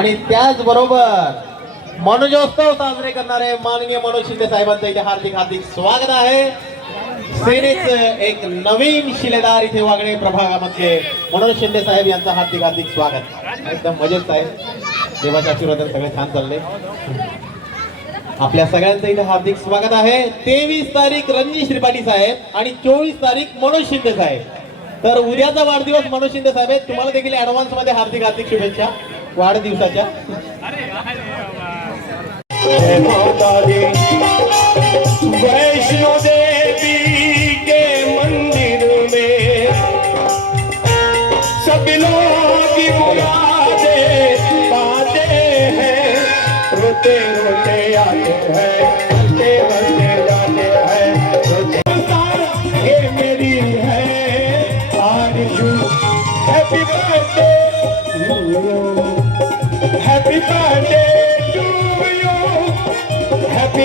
आणि त्याचबरोबर मनोजोत्सव साजरे करणारे माननीय मनोज शिंदे साहेबांचं इथे हार्दिक हार्दिक स्वागत आहे. सेनेचं एक नवीन शिलेदार इथे वागणे प्रभागामध्ये मनोज शिंदे साहेब यांचं हार्दिक हार्दिक स्वागत. एकदम मजेत आहे. देवाच्या आशीर्वादाने सगळे छान चालले. आपल्या सगळ्यांचं इथे हार्दिक स्वागत आहे. तेवीस तारीख रणजित श्रीपाठी साहेब आणि चोवीस तारीख मनोज शिंदे साहेब. तर उद्याचा वाढदिवस मनोज शिंदे साहेब आहेत. तुम्हाला देखील ऍडव्हान्समध्ये हार्दिक हार्दिक शुभेच्छा. वाढदिवसाच्या.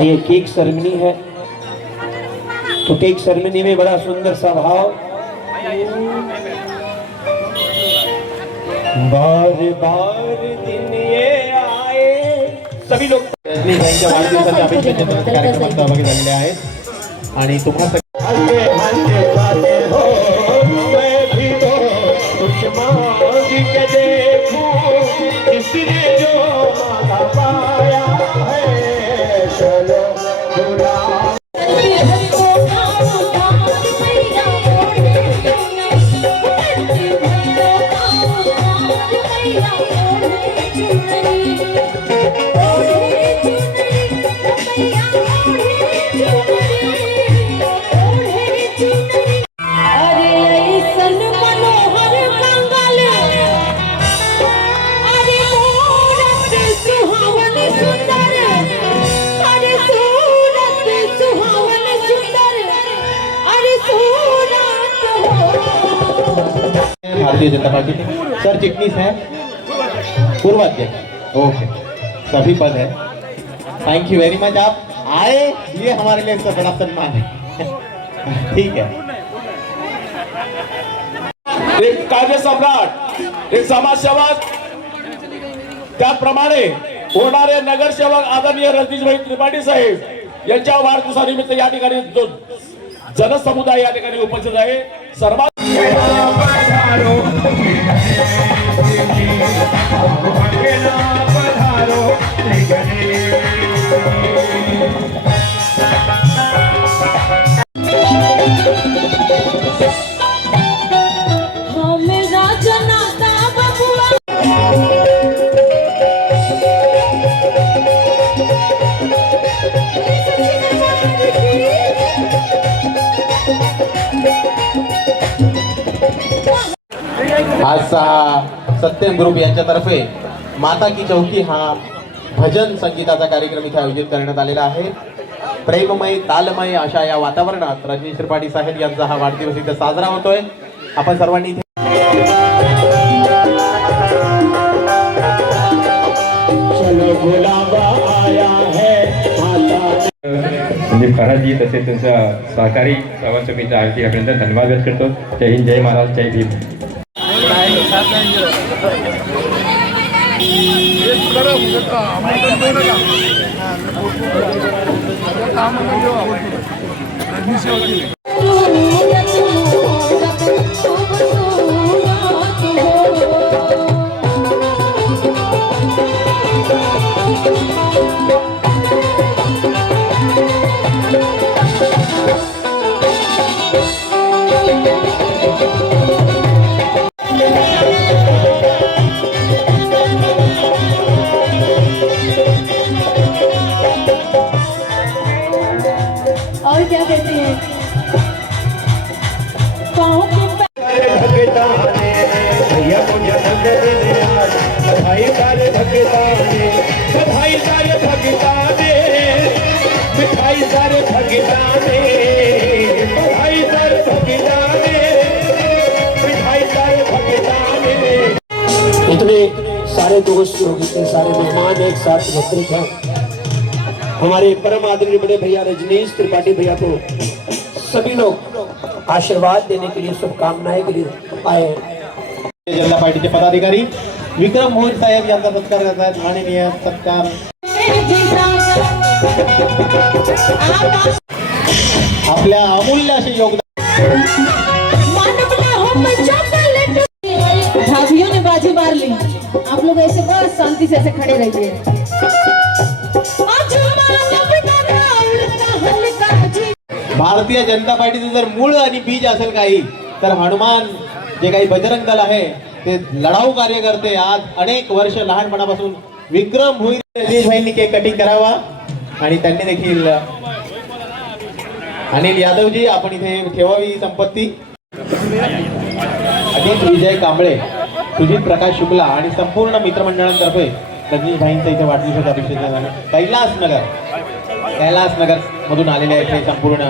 ये केक सेरेमनी है। तो केक सेरेमनी में बड़ा सुंदर सा भाव। बार बार दिन ये आए। सभी लोग आहेत आणि तुम्हा भारतीय जनता पार्टी सर चिटनीस है पूर्वाध्यक्ष। ओके। सभी पद है। थैंक यू वेरी मच आप आए ये हमारे लिए सबसे बड़ा सम्मान है। ठीक है। एक काव्य सम्राट एक समाजसेवक त्याप्रमाणे होणारे नगरसेवक आदरणीय रणजितभाई त्रिपाठी साहेब यांच्या वाढदिवसानिमित्त या ठिकाणी जो जनसमुदाय या ठिकाणी उपस्थित आहे सर्वात हमरा आज सहा सत्यम ग्रुप यांच्यातर्फे माता की चौकी हा भजन संगीताचा कार्यक्रम इथे आयोजित करण्यात आलेला आहे. प्रेममय तालमय अशा या वातावरणात रजनी त्रिपाठी साहेब यांचा हा वाढदिवस इथे साजरा होतोय. आपण सर्वांनी इथे चलो गुलाबा आया है माता संदीप खराजी तसेच त्यांचा सहकारी सर्वांचं मी आरती अभिनंदन धन्यवाद व्यक्त करतो. जय हिंद जय महाराज जय भीम. सूरत परम आदरणीय बड़े भैया रजनीश त्रिपाठी भैया को सभी लोग आशीर्वाद देने के लिए शुभकामनाएँ के लिए आए हैं। जनता पार्टीचे पदाधिकारी विक्रम मोहित साहेब यांचा सत्कार करतात माननीय सत्कार। आपल्या अमूल्य असे योगदान। भाभीियों ने बाजी मार ली। आप लोग ऐसे बहुत शांति से ऐसे खड़े रहिए। भारतीय जनता पार्टीचं जर मूळ आणि बीज असेल काही तर हनुमान जे काही बजरंग दल आहे ते लढाऊ कार्य करते आज अनेक वर्ष लहानपणापासून विक्रम भोईर भाईंनी केक कटिंग करावा. आणि त्यांनी देखील अनिल यादवजी आपण इथे ठेवावी संपत्ती. अजित विजय कांबळे सुजित प्रकाश शुक्ला आणि संपूर्ण मित्रमंडळांतर्फे रजनीश भाईंचं इथे वाढदिवसाचं अभिषेक झाला. कैलास नगर कैलास नगर मधून आलेले आहेत हे संपूर्ण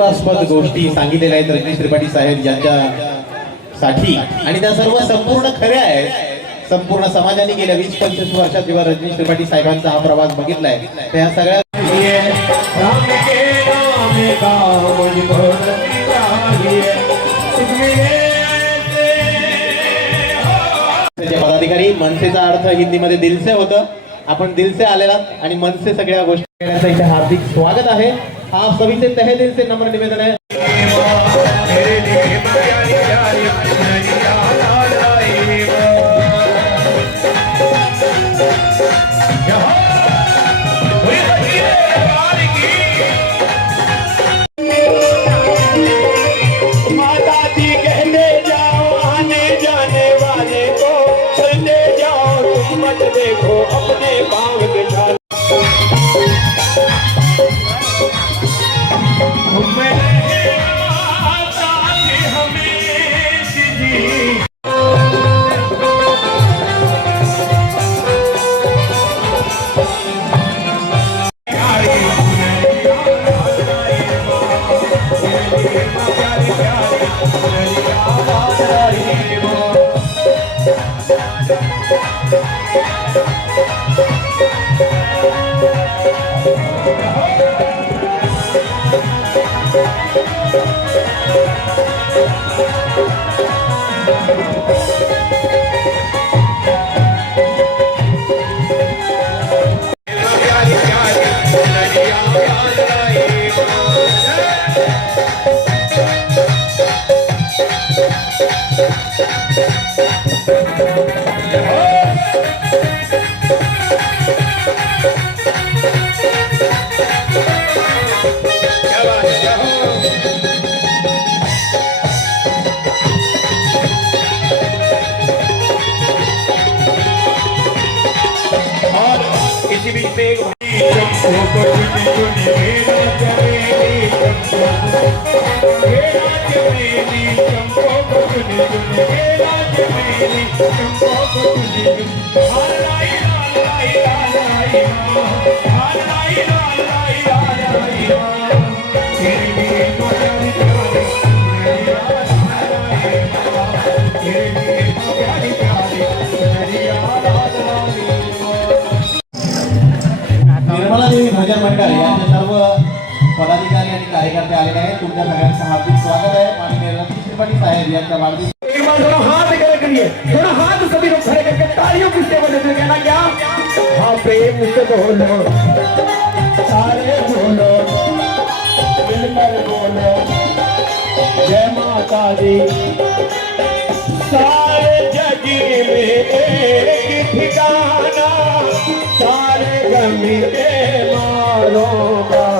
कौतुकास्पद गोष्टी सांगितलेल्या आहेत रजनीश त्रिपाठी साहेब यांच्या साठी आणि त्या सर्व संपूर्ण खऱ्या आहेत. संपूर्ण समाजाने गेल्या वीस पंचवीस वर्षात जेव्हा रजनीश त्रिपाठी साहेबांचा हा प्रवास बघितलाय तर ह्या सगळ्या पदाधिकारी मनसेचा अर्थ हिंदीमध्ये दिलसे होतं. आपण दिलसे आलेला आणि मनसे सगळ्या गोष्टी करण्याचं इथे हार्दिक स्वागत आहे. आप सभी से तहे दिलसे नम्र निवेदन है। इसी बीच में एक तुमच्या सगळ्यांचं हार्दिक स्वागत आहे माननीय रमेश त्रिपाठी साहेब यांच्या वाढदिवस एक बार दोनों हाथ खड़े करिए दोनों हाथ सभी लोग खड़े करके तालियों की सेवा देते कहना, क्या? हाँ प्रेम से बोलो। सारे बोलो। मिलकर बोलो। जय माता दी। सारे जग में एक ठिकाना, सारे गम के मारो का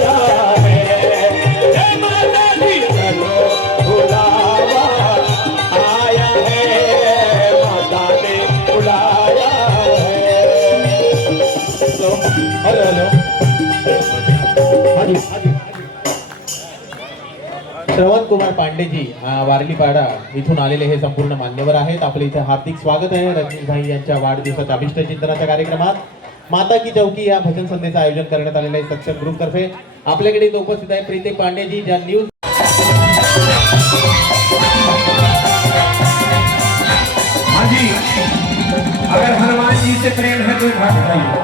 श्रवण कुमार पांडेजी वारलीपाडा इथून आलेले हे संपूर्ण मान्यवर आहेत. आपले इथे हार्दिक स्वागत आहे. रजनीश भाई यांच्या वाढदिवसाच्या अभिष्ट चिंतनाच्या कार्यक्रमात. माता की चौकी या भजन संध्येचं आयोजन करण्यात आलेलं आहे सक्षम ग्रुप तर्फे. आपल्याकडे इथे उपस्थित आहे प्रीती पांडेजी ज्या न्यूज अगर हनुमान जी से प्रेम है तो एक हाथ उठाइए।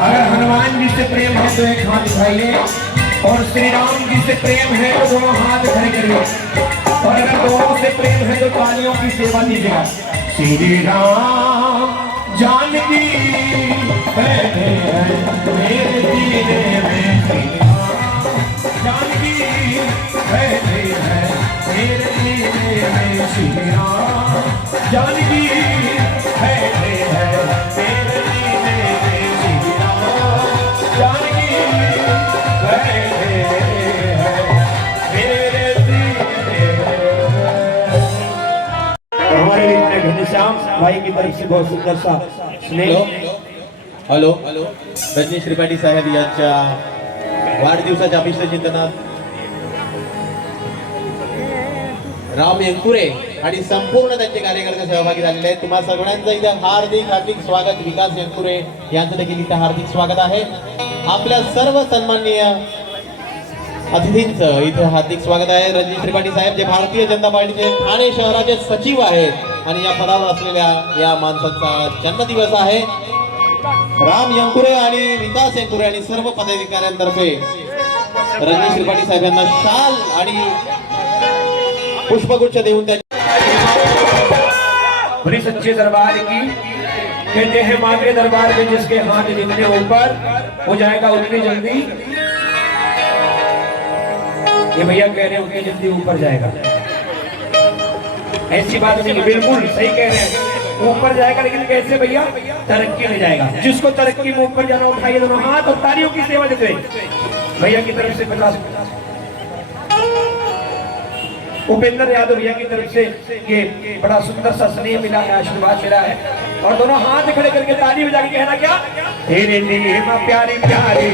अगर हनुमान जी से प्रेम है तो एक हाथ उठाइए। और श्री राम जी से प्रेम है तो दोनों हाथ खड़े करिए। और अगर दोनों से प्रेम है तो तालियों की सेवा दीजिएगा श्री राम, जानकी हैं जानकी हैं श्री राम। जानकी भाई की स्नेह हॅलो. हॅलो रजनीश त्रिपाठी साहेब यांच्या वाढदिवसाच्या अभिष्ट चिंतनात राम येंकुरे आणि संपूर्ण त्यांचे कार्यकर्ते सहभागी झालेले आहेत. तुम्हा सगळ्यांचं इथं हार्दिक हार्दिक स्वागत. विकास येंकुरे यांचं देखील इथं हार्दिक स्वागत आहे. आपल्या सर्व सन्माननीय अतिथींचं इथं हार्दिक स्वागत आहे. रणजित त्रिपाठी साहेब जे भारतीय जनता पार्टीचे ठाणे शहराचे सचिव आहेत. जन्मदिवस आहे. राम यंकुरे विकास यंकुरे सर्व पदाधिकाऱ्यांतर्फे रणजित त्रिपाठी साहेब शाल पुष्पगुच्छ बड़ी सच्चे दरबार की कहते हैं माँ के दरबार में जिसके हाथ जितने ऊपर हो जाएगा उतनी जल्दी। ये भैया कह रहे हो कि जल्दी ऊपर जाएगा। ऐसी बात नहीं, बिल्कुल सही कह रहे हैं। ऊपर जाएगा, लेकिन कैसे भैया? तरक्की में जाएगा। जिसको तरक्की में ऊपर जाना उठाइए दोनों हाथ और तालियों की सेवा देते भैया की तरफ़ से पचास। उपेंद्र यादव भैया की तरफ़ से ये बड़ा सुंदर सा स्नेह मिला है आशीर्वाद मिला है। और दोनों हाथ खड़े करके ताली बजा के कहना क्या? प्यारी प्यारी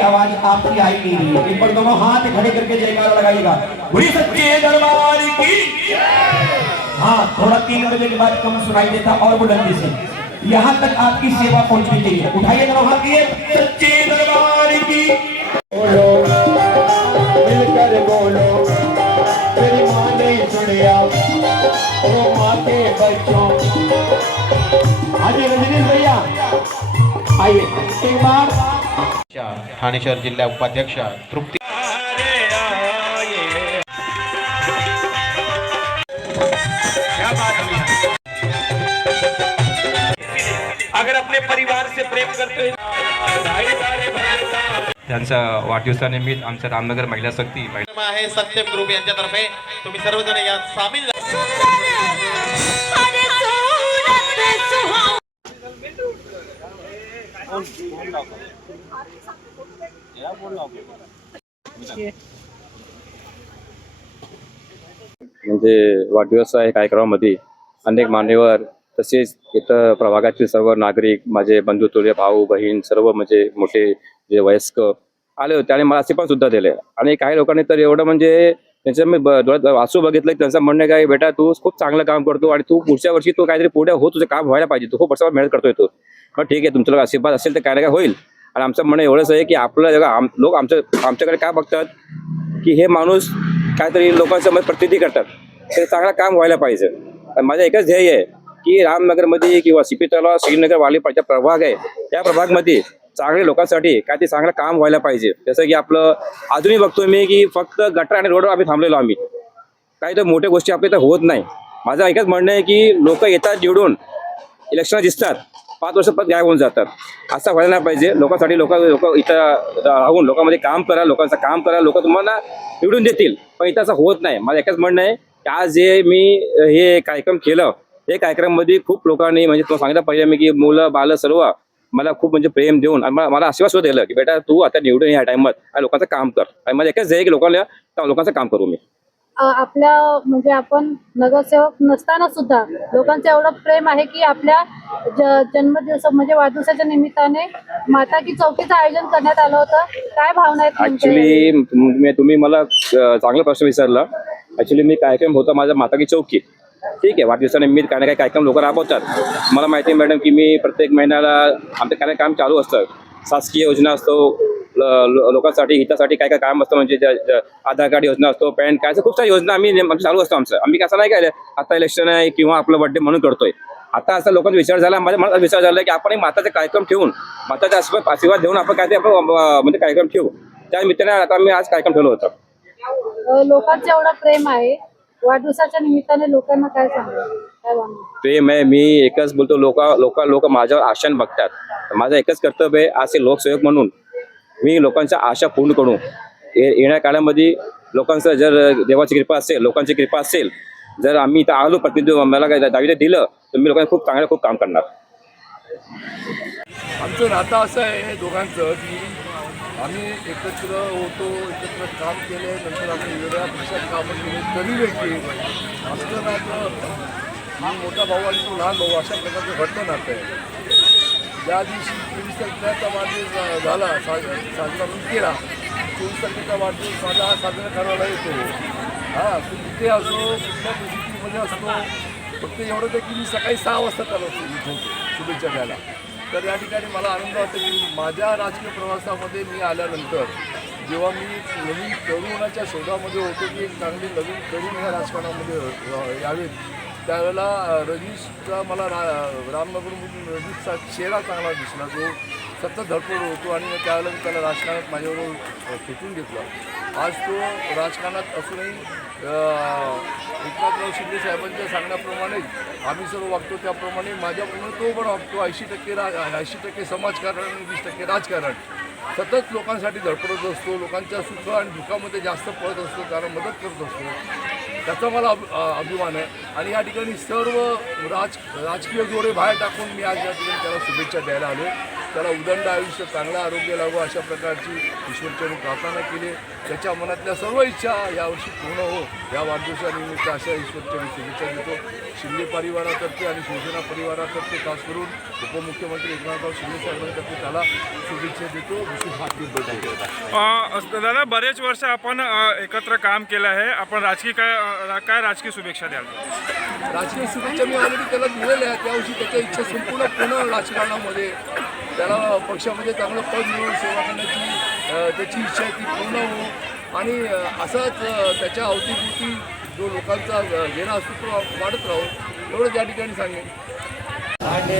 आवाज़ आपकी आई नहीं रही है। एक बार दोनों हाथ खड़े करके जयकारा लगाइएगा। बुरी सच्चे दरबार की। हाँ थोड़ा तीन बजे के बाद कम सुनाई देता और बुलंदी से। यहाँ तक आपकी सेवा पहुंचनी चाहिए उठाइए दोनों हाथ दिए सच्चे दरबार की। बोलो, मिलकर बोलो। मेरी माँ ने सुनिया। ओ माँ के बच्चों। आइए रजनीश भैया? आइए, एक बार। ठाणे शहर जिल्हा उपाध्यक्ष तृप्ती अगर अपने परिवार से प्रेम करते त्यांचा वाढदिवसानिमित्त आमच्या रामनगर महिला शक्ती आहे सत्यम ग्रुप यांच्यातर्फे तुम्ही सर्वजण यात सामील म्हणजे वाढदिवस आहे कार्यक्रमामध्ये. अनेक मान्यवर तसेच इथं प्रभागातील सर्व नागरिक माझे बंधू तुले भाऊ बहीण सर्व म्हणजे मोठे जे वयस्क आले होते आणि मला असे पण सुद्धा दिले. आणि काही लोकांनी तर एवढं म्हणजे त्यांचं मी डोळ्यात वाचू बघितलं की त्यांचं म्हणणं काय बेटा तू खूप चांगलं काम करतो आणि तू पुढच्या वर्षी तू काहीतरी पुढे हो तुझं काम व्हायला पाहिजे तू हो, खूप वर्षावर मेहनत करतोय तू. मग ठीक आहे तुमचं आशीर्वाद असेल तर काय ना काय होईल. आणि आमचं म्हणणं एवढंच आहे की आपलं जगा आम लोक आमच्या आमच्याकडे काय बघतात की हे माणूस काहीतरी लोकांसमोर प्रतिनिधी करतात. ते चांगलं काम व्हायला पाहिजे. आणि माझं एकच ध्येय आहे की रामनगरमध्ये किंवा सिपी तलाव श्रीनगर वालीपाडचा प्रभाग आहे. त्या प्रभागमध्ये चांगल्या लोकांसाठी काय ते चांगलं काम व्हायला पाहिजे. जसं की आपलं अजूनही बघतोय मी की फक्त गटर आणि रोडवर आम्ही थांबलेलो आम्ही. काही तर मोठ्या गोष्टी आपल्या इथं होत नाही. माझं एकच म्हणणं आहे की लोक येतात निवडून. इलेक्शन दिसतात. पाच वर्ष पाच गायब होऊन जातात. असं व्हायला नाही पाहिजे. लोकांसाठी लोक लोक इथं राहून लोकांमध्ये काम करा लोकांचं काम करा. लोक तुम्हाला निवडून देतील. पण इथं असं होत नाही. माझं एकच म्हणणं आहे की आज जे मी हे कार्यक्रम केलं हे कार्यक्रममध्ये खूप लोकांनी म्हणजे तुम्हाला सांगितलं पाहिजे मी की मुलं बालं सर्व मला खूप म्हणजे प्रेम देऊन मला मला आश्वास सुद्धा दिलं की बेटा तू आता निवडून या टाइमात लोकांचं काम कर. आणि माझं एकच आहे की लोकांना लोकांचं काम करू मी. आपल्या म्हणजे आपण नगरसेवक नसताना सुद्धा लोकांचं एवढं प्रेम आहे की आपल्या ज जन्मदिवस म्हणजे वाढदिवसाच्या निमित्ताने माता की चौकीचं आयोजन करण्यात आलं होतं. काय भावना आहेत? ऍक्च्युली तुम्ही तुम्ही मला चांगला प्रश्न विचारला. ऍक्च्युली मी कार्यक्रम होता माझा माता की चौकी. ठीक आहे वाढदिवसानिमित्त काही ना काही कार्यक्रम लोक राबवतात. मला माहिती आहे मॅडम की मी प्रत्येक महिन्याला आमचं काय ना काम चालू असतं. शासकीय योजना असतो लोकांसाठी हितासाठी काय काय काम असतं म्हणजे आधार कार्ड योजना असतो पॅन कार्ड असं खूप साऱ्या योजना आम्ही आमचं चालू असतं आमचं. आम्ही कसं नाही काय आता इलेक्शन आहे किंवा आपलं बर्थडे म्हणून करतोय. आता असा लोकांचा विचार झाला माझ्या मनात विचार झाला की आपण एक माताचा कार्यक्रम ठेवून माताचा आशीर्वाद देऊन आपण काहीतरी आपण म्हणजे कार्यक्रम ठेवू. त्या निमित्ताने आता आम्ही आज कार्यक्रम ठेवलं होतं. लोकांचं एवढं प्रेम आहे. वाढदिवसाच्या निमित्ताने लोकांना काय सांगू प्रेम आहे. मी एकच बोलतो लोक लोक लोक माझ्यावर आशान बघतात. माझं एकच कर्तव्य आहे असे लोकसेवक म्हणून. मी लोकांच्या आशा पूर्ण करू. येण्या काळामध्ये लोकांचं जर देवाची कृपा असेल लोकांची कृपा असेल जर आम्ही इथं आलो प्रतिनिधी मला काय दावित दिलं तर मी लोकांना खूप चांगलं खूप काम करणार. आमचं नातं असं आहे दोघांचं की आम्ही एकत्र होतो एकत्र काम केले नंतर आम्ही वेगळ्या पक्षात कामं केले तरी देखील आमचं नातं मी मोठा भाऊ आणि तो लहान भाऊ अशा प्रकारचं घट्ट नातं आहे. ज्या दिवशी चोवीस तारखेचा वाढदिवस झाला साजरा साजरा मी केला चोवीस तारखेचा वाढदिवस माझा हा साजरा करायला येतो. हां तो कुठे असो कुठल्या परिस्थितीमध्ये असतो फक्त एवढंच आहे की मी सकाळी सहा वाजता त्याला इथून शुभेच्छा द्यायला. तर या ठिकाणी मला आनंद वाटतो की माझ्या राजकीय प्रवासामध्ये मी आल्यानंतर जेव्हा मी नवीन तरुणाच्या शोधामध्ये होतो की एक चांगली नवीन तरुण ह्या राजकारणामध्ये यावेत त्यावेळेला रजनीशचा मला रा रामनगरमधून रजनीशचा चेहरा चांगला दिसला. जो सतत धडपड होतो आणि त्यावेळेला मी त्याला राजकारणात माझ्याबरोबर अ, खेचून घेतला. आज तो राजकारणात असूनही एकनाथराव शिंदे साहेबांच्या सांगण्याप्रमाणे आम्ही सर्व वागतो. त्याप्रमाणे माझ्याप्रमाणे तो पण वागतो. ऐंशी टक्के रा ऐंशी टक्के समाजकारण आणि वीस टक्के राजकारण. सतत लोकांसाठी धडपडत असतो. लोकांच्या सुख आणि दुःखामध्ये जास्त पळत असतो. त्यांना मदत करत असतो. त्याचा मला अभिमान आहे. आणि या ठिकाणी सर्व राज राजकीय जोडे बाहेर टाकून मी आज या ठिकाणी त्याला शुभेच्छा द्यायला आलो त्याला उदंड आयुष्य चांगलं आरोग्य लावो अशा प्रकारची ईश्वरचरणी प्रार्थना केली. त्याच्या मनातल्या सर्व इच्छा यावर्षी पूर्ण हो. या वाढदिवसानिमित्त अशा ईश्वरचरणी शुभेच्छा देतो. शिंदे परिवारातर्फे आणि शिवसेना परिवारातर्फे खास करून उपमुख्यमंत्री एकनाथराव शिंदे साहेबांतर्फे त्याला शुभेच्छा देतो. विशेष हार्दिक बर्थडे दादा बरेच वर्ष आपण एकत्र काम केलं आहे. आपण राजकीय काय काय राजकीय शुभेच्छा द्याल? राजकीय शुभेच्छा मी ऑलरेडी त्याला दिलेल्या आहेत. त्यावर्षी त्याच्या इच्छा संपूर्ण पूर्ण राजकारणामध्ये त्याला पक्षामध्ये चांगलं पद मिळून सेवा करण्याची त्याची इच्छा आहे ती पूर्ण हो आणि असाच त्याच्या अवतीभोवती जो लोकांचा घेणं असतो तो वाढत राहू एवढं त्या ठिकाणी सांगेन. आणि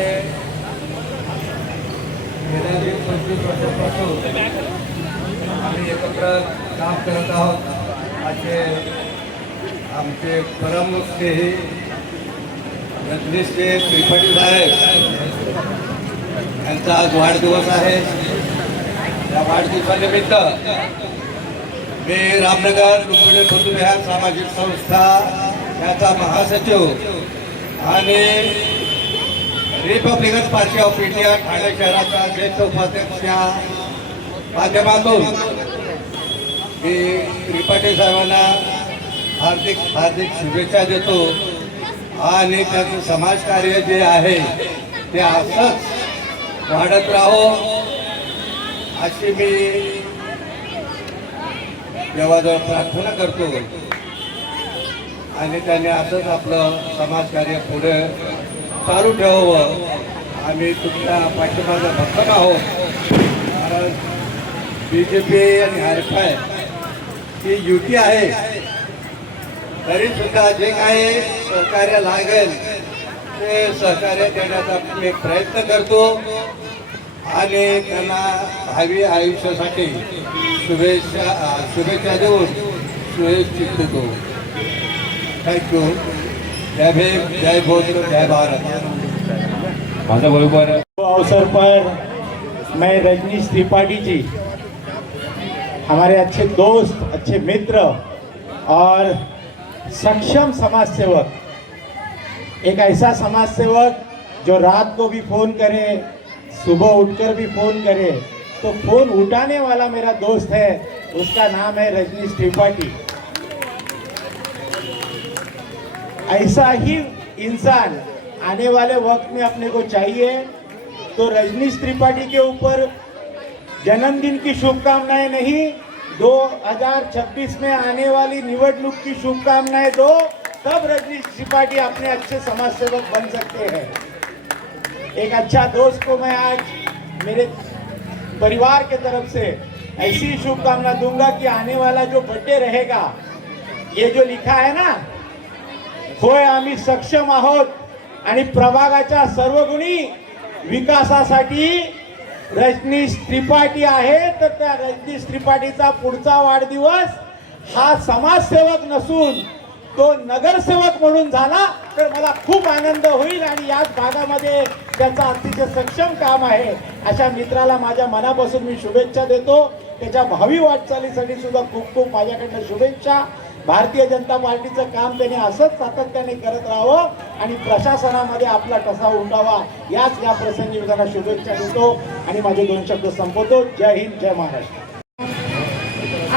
गेल्या वीस पंचवीस वर्षापासून आम्ही एकत्र काम करत आहोत. असे आमचे परमस्नेही रजनीशचे त्रिपाठी साहेब यांचा आज वाढदिवस आहे. या वाढदिवसानिमित्त मी रामनगर लुंबिनी ह्या सामाजिक संस्था याचा महासचिव आणि Republican Party of India Thane शहराचा ज्येष्ठ उपाध्यक्ष माध्यमातून मी त्रिपाठी साहेबांना हार्दिक हार्दिक शुभेच्छा देतो. आणि त्याचं समाजकार्य जे आहे ते असंच वाढत राहो. अशी मी देवाजवळ प्रार्थना करतो. आणि त्याने असंच आपलं समाजकार्य पुढे चालू ठेवावं. आम्ही तुमच्या पाठिंबाचा भक्कम आहोत. कारण बी जे पी आणि आर एफ आय ही युती आहे. तरी सुद्धा जे काही सहकार्य लागेल ते सहकार्य देण्याचा मी प्रयत्न करतो आणि त्यांना भावी आयुष्यासाठी शुभेच्छा शुभेच्छा देऊन शुभेच्छित देतो. थँक्यू जय भीम जय भोज जय भारत. माझ्या बरोबर अवसर पर मैं रजनीश त्रिपाठी जी हमारे अच्छे दोस्त अच्छे मित्र और सक्षम समाज सेवक एक ऐसा समाज सेवक जो रात को भी फ़ोन करे, सुबह उठकर भी फ़ोन करे तो फ़ोन उठाने वाला मेरा दोस्त है, उसका नाम है रजनीश त्रिपाठी। ऐसा ही इंसान आने वाले वक्त में अपने को चाहिए तो रजनीश त्रिपाठी के ऊपर जन्मदिन की शुभकामनाएँ नहीं 2026 में आने वाली निवडणूक की शुभकामनाएँ दो तब रजनीश त्रिपाठी अपने अच्छे समाज सेवक बन सकते हैं। एक अच्छा दोस्त को मैं आज मेरे परिवार के तरफ से ऐसी शुभकामना दूंगा कि आने वाला जो बर्थडे रहेगा ये जो लिखा है ना होय आम्ही सक्षम आहोत आणि प्रभागाच्या सर्वगुणी विकासासाठी रजनीश त्रिपाठी आहे तर त्या रजनीश त्रिपाठीचा पुढचा वाढदिवस हा समाजसेवक नसून तो नगरसेवक म्हणून झाला तर मला खूप आनंद होईल आणि याच भागामध्ये त्याचं अतिशय सक्षम काम आहे अशा मित्राला माझ्या मनापासून मी शुभेच्छा देतो. त्याच्या भावी वाटचालीसाठी सुद्धा खूप खूप माझ्याकडनं शुभेच्छा. भारतीय जनता पार्टीचं काम त्याने असंच सातत्याने करत राहावं आणि प्रशासनामध्ये आपला कसा उठावा याच या प्रसंगी मी त्यांना शुभेच्छा देतो आणि माझे दोन शब्द संपवतो. जय हिंद जय महाराष्ट्र.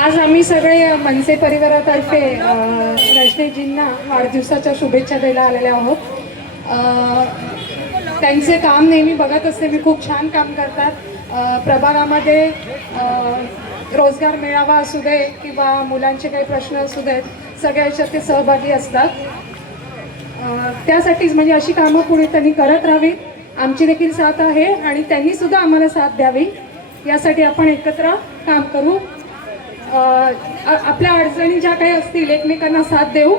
आज आम्ही सगळे मनसे परिवारातर्फे रजनीजींना वाढदिवसाच्या शुभेच्छा द्यायला आलेल्या आहोत. त्यांचे काम नेहमी बघत असते मी खूप छान काम करतात. प्रभागामध्ये रोजगार मिळावा असू दे किंवा मुलांचे काही प्रश्न असू देत सगळ्या याच्यात ते सहभागी असतात. त्यासाठीच म्हणजे अशी कामं पुढे त्यांनी करत राहावी आमची देखील साथ आहे आणि त्यांनी सुद्धा आम्हाला साथ द्यावी. यासाठी आपण एकत्र काम करू. आपल्या अडचणी ज्या काही असतील एकमेकांना साथ देऊ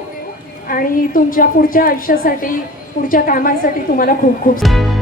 आणि तुमच्या पुढच्या आयुष्यासाठी पुढच्या कामांसाठी तुम्हाला खूप खूप